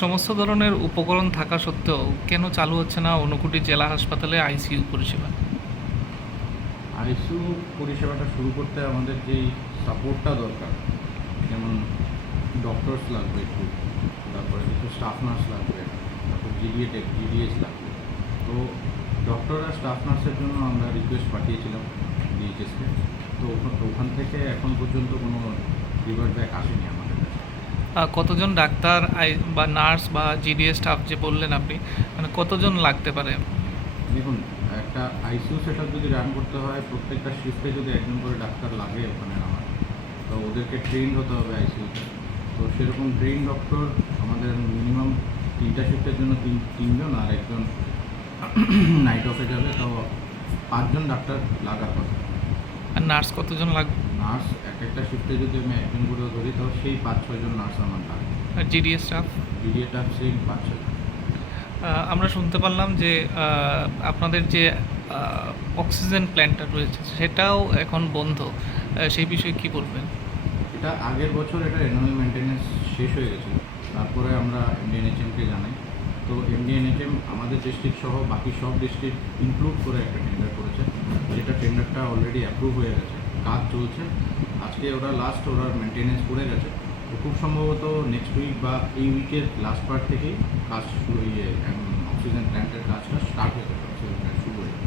সমস্ত ধরনের উপকরণ থাকা সত্ত্বেও কেন চালু হচ্ছে না ঊনকোটি জেলা হাসপাতালে আইসিইউ পরিষেবা? আইসিইউ পরিষেবাটা শুরু করতে আমাদের যেই সাপোর্টটা দরকার, যেমন ডক্টরস লাগবে একটু, তারপরে কিছু স্টাফ নার্স লাগবে, তারপর জিডিএস লাগবে। তো ডক্টর আর স্টাফ নার্সের জন্য আমরা রিকোয়েস্ট পাঠিয়েছিলাম ডিএইচএসকে। তো ওখান থেকে এখন পর্যন্ত কোনো রিভার্ট ব্যাক আসেনি আমাদের কাছে। কতজন ডাক্তার বা নার্স বা জিডিএস স্টাফ যে বললেন আপনি, মানে কতজন লাগতে পারে? দেখুন, একটা আইসিইউ সেট আপ যদি রান করতে হয়, প্রত্যেকটা শিফটে যদি একজন করে ডাক্তার লাগে ওখানে আমার, তো ওদেরকে ট্রেন্ড হতে হবে আইসিইউতে। তো সেরকম ট্রেন ডক্টর আমাদের মিনিমাম 3টা শিফটের জন্য তিনজন, আর একজন নাইট অফে যাবে। তো 5জন ডাক্তার লাগার কথা। আর নার্স কতজন লাগবে? নার্স একটা শিফটে যদি আমি একজন করেও ধরি, তো সেই 5-6জন নার্স আমার লাগবে। আর জিডিএস স্টাফ? ডিডিএটা সেই 5-6জন। আমরা শুনতে পারলাম যে আপনাদের যে অক্সিজেন প্ল্যান্টটা রয়েছে সেটাও এখন বন্ধ। সেই বিষয়ে কি বলবেন? এটা আগের বছর এটা অ্যানুয়াল মেনটেন্যান্স শেষ হয়ে গেছিলো, তারপরে আমরা এমডিএনএচএমকে জানাই। তো এমডিএনএচএম আমাদের ডিস্ট্রিক্ট সহ বাকি সব ডিস্ট্রিক্ট ইনক্লুড করে একটা টেন্ডার করেছে, যেটা টেন্ডারটা অলরেডি অ্যাপ্রুভ হয়ে গেছে, কাজ চলছে। আজকে ওরা ওরা মেনটেন্যান্স করে গেছে। তো খুব সম্ভবত নেক্সট উইক বা এই উইকের লাস্ট পার্ট থেকেই কাজ শুরু, অক্সিজেন প্ল্যান্টের কাজটা স্টার্ট হয়ে যাবে, অক্সিজেন প্ল্যান্ট শুরু হয়ে যাবে।